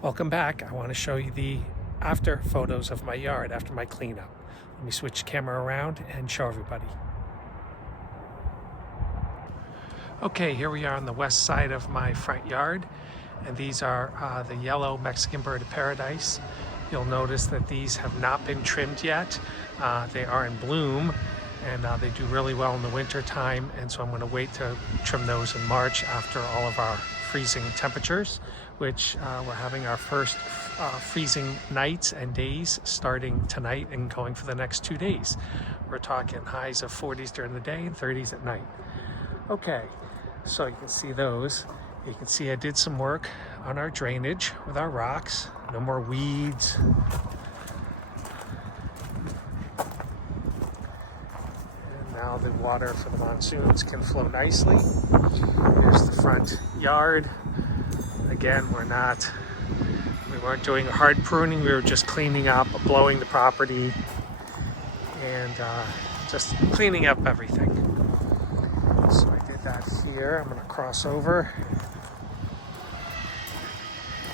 Welcome back. I want to show you the after photos of my yard after my cleanup. Let me switch the camera around and show everybody. Okay, here we are on the west side of my front yard, and these are the yellow Mexican bird of paradise. You'll notice that these have not been trimmed yet. They are in bloom, and they do really well in the winter time, and so I'm going to wait to trim those in March after all of our freezing temperatures, which we're having our first freezing nights and days starting tonight and going for the next 2 days. We're talking highs of 40s during the day and 30s at night. Okay, so you can see those. You can see I did some work on our drainage with our rocks. No more weeds. And now the water for the monsoons can flow nicely. Here's the front yard. Again, we weren't doing hard pruning. We were just cleaning up, blowing the property, and just cleaning up everything. So I did that here. I'm going to cross over.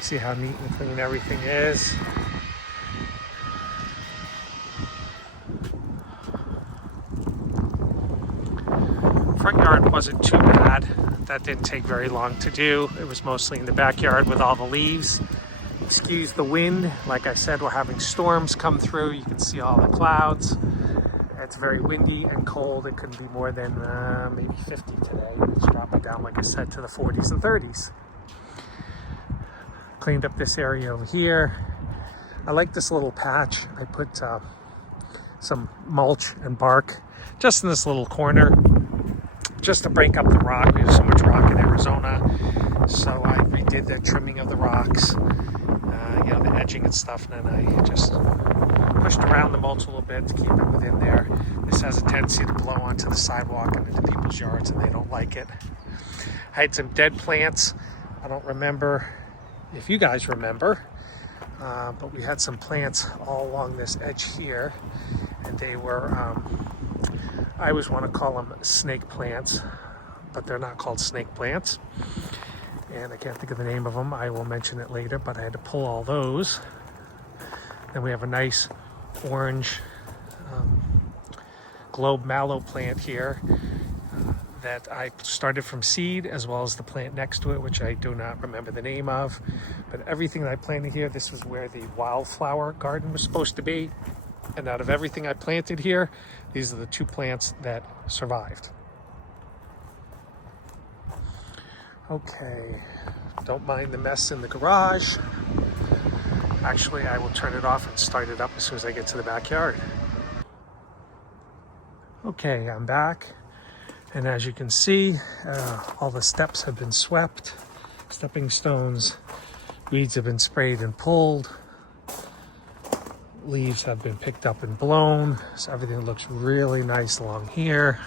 See how neat and clean everything is. Front yard wasn't too bad. That didn't take very long to do. It was mostly in the backyard with all the leaves. Excuse the wind. Like I said, we're having storms come through. You can see all the clouds. It's very windy and cold. It couldn't be more than maybe 50 today. It's dropping down, like I said, to the 40s and 30s. Cleaned up this area over here. I like this little patch. I put some mulch and bark just in this little corner, just to break up the rock. We have so much rock in Arizona, so I redid the trimming of the rocks, the edging and stuff, and then I just pushed around the mulch a little bit to keep it within there. This has a tendency to blow onto the sidewalk and into people's yards, and they don't like it. I had some dead plants. I don't remember if you guys remember, but we had some plants all along this edge here, and they were I always want to call them snake plants, but they're not called snake plants. And I can't think of the name of them. I will mention it later, but I had to pull all those. Then we have a nice orange globe mallow plant here that I started from seed, as well as the plant next to it, which I do not remember the name of. But everything that I planted here, this was where the wildflower garden was supposed to be. And out of everything I planted here, these are the two plants that survived. Okay, don't mind the mess in the garage. Actually, I will turn it off and start it up as soon as I get to the backyard. Okay, I'm back. And as you can see, all the steps have been swept. Stepping stones, weeds have been sprayed and pulled. Leaves have been picked up and blown, so everything looks really nice along here.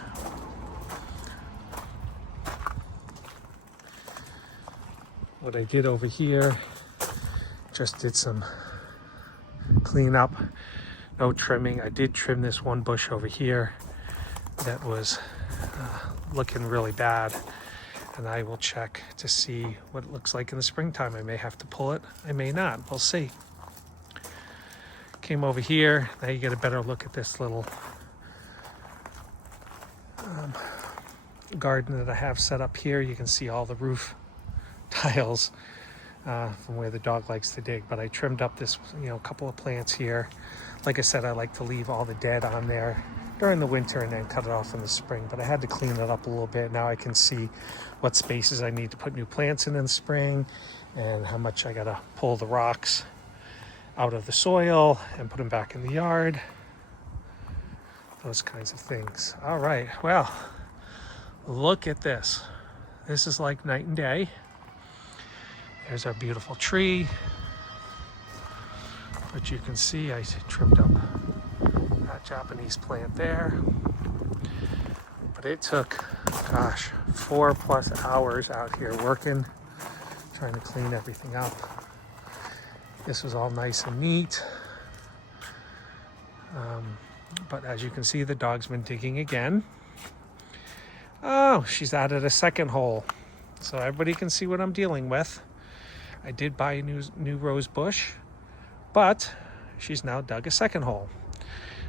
What I did over here, just did some cleanup, no trimming. I did trim this one bush over here that was looking really bad, and I will check to see what it looks like in the springtime. I may have to pull it, I may not, we'll see. Came over here. Now you get a better look at this little garden that I have set up here. You can see all the roof tiles from where the dog likes to dig. But I trimmed up this, couple of plants here. Like I said, I like to leave all the dead on there during the winter and then cut it off in the spring. But I had to clean it up a little bit. Now I can see what spaces I need to put new plants in the spring and how much I gotta pull the rocks out of the soil and put them back in the yard. Those kinds of things. All right, well, look at this. This is like night and day. There's our beautiful tree. But you can see I trimmed up that Japanese plant there. But it took, 4+ hours out here working, trying to clean everything up. This was all nice and neat. But as you can see, the dog's been digging again. Oh, she's added a second hole. So everybody can see what I'm dealing with. I did buy a new rose bush, but she's now dug a second hole.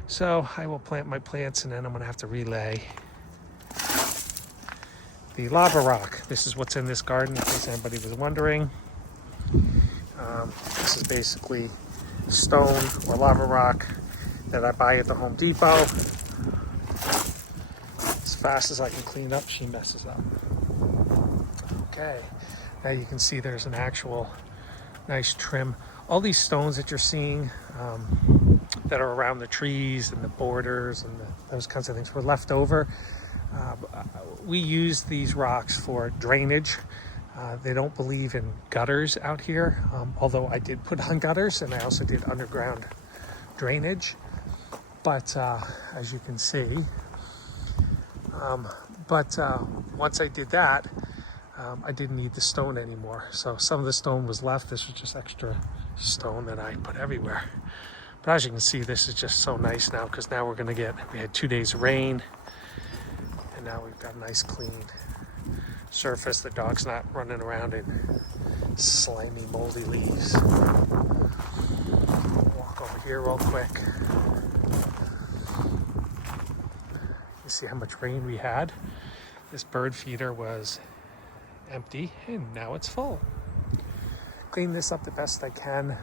So I will plant my plants, and then I'm going to have to relay the lava rock. This is what's in this garden, in case anybody was wondering. This is basically stone or lava rock that I buy at the Home Depot. As fast as I can clean up, she messes up. Okay, now you can see there's an actual nice trim. All these stones that you're seeing that are around the trees and the borders and those kinds of things were left over. We use these rocks for drainage. They don't believe in gutters out here, although I did put on gutters, and I also did underground drainage. But as you can see, once I did that, I didn't need the stone anymore. So some of the stone was left. This was just extra stone that I put everywhere. But as you can see, this is just so nice now, because now we had 2 days of rain, and now we've got a nice clean surface. The dog's not running around in slimy, moldy leaves. Walk over here real quick. You see how much rain we had. This bird feeder was empty, and now it's full. Clean this up the best I can.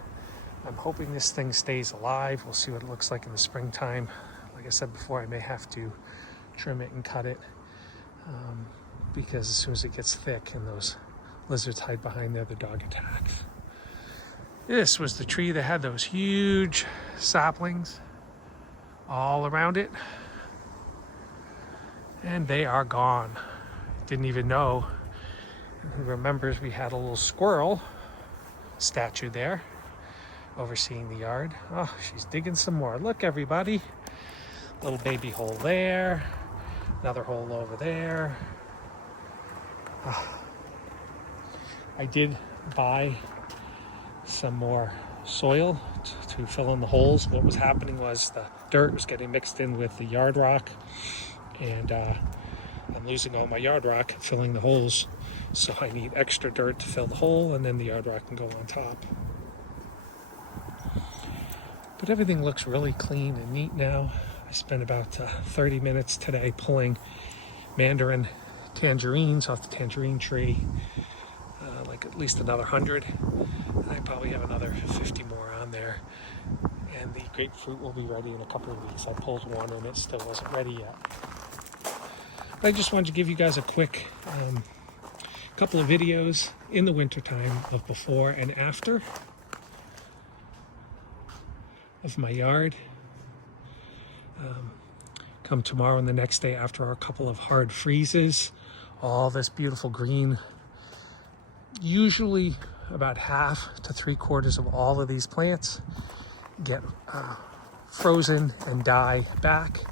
I'm hoping this thing stays alive. We'll see what it looks like in the springtime. Like I said before, I may have to trim it and cut it, because as soon as it gets thick and those lizards hide behind there, the dog attacks. This was the tree that had those huge saplings all around it, and they are gone. Didn't even know. And who remembers we had a little squirrel statue there overseeing the yard. Oh, she's digging some more. Look, everybody. Little baby hole there. Another hole over there. Oh. I did buy some more soil to fill in the holes. What was happening was the dirt was getting mixed in with the yard rock, and I'm losing all my yard rock filling the holes. So I need extra dirt to fill the hole, and then the yard rock can go on top. But everything looks really clean and neat now. I spent about 30 minutes today pulling mandarin tangerines off the tangerine tree, like at least another 100. And I probably have another 50 more on there. And the grapefruit will be ready in a couple of weeks. I pulled one and it still wasn't ready yet. But I just wanted to give you guys a quick couple of videos in the wintertime of before and after of my yard. Come tomorrow and the next day after a couple of hard freezes, all this beautiful green. Usually about half to 3/4 of all of these plants get frozen and die back.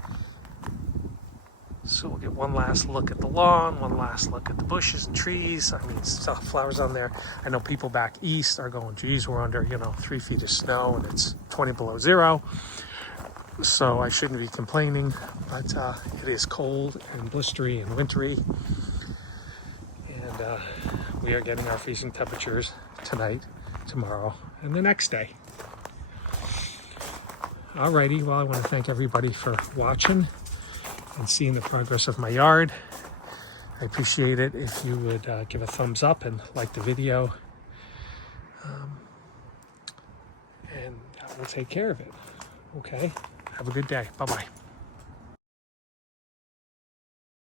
So we'll get one last look at the lawn, one last look at the bushes and trees. I mean, flowers on there. I know people back east are going, geez, we're under, 3 feet of snow and it's 20 below zero. So I shouldn't be complaining, but it is cold and blistery and wintry. And we are getting our freezing temperatures tonight, tomorrow, and the next day. Alrighty, well, I want to thank everybody for watching and seeing the progress of my yard. I appreciate it if you would give a thumbs up and like the video. And that will take care of it. Okay, have a good day. Bye-bye.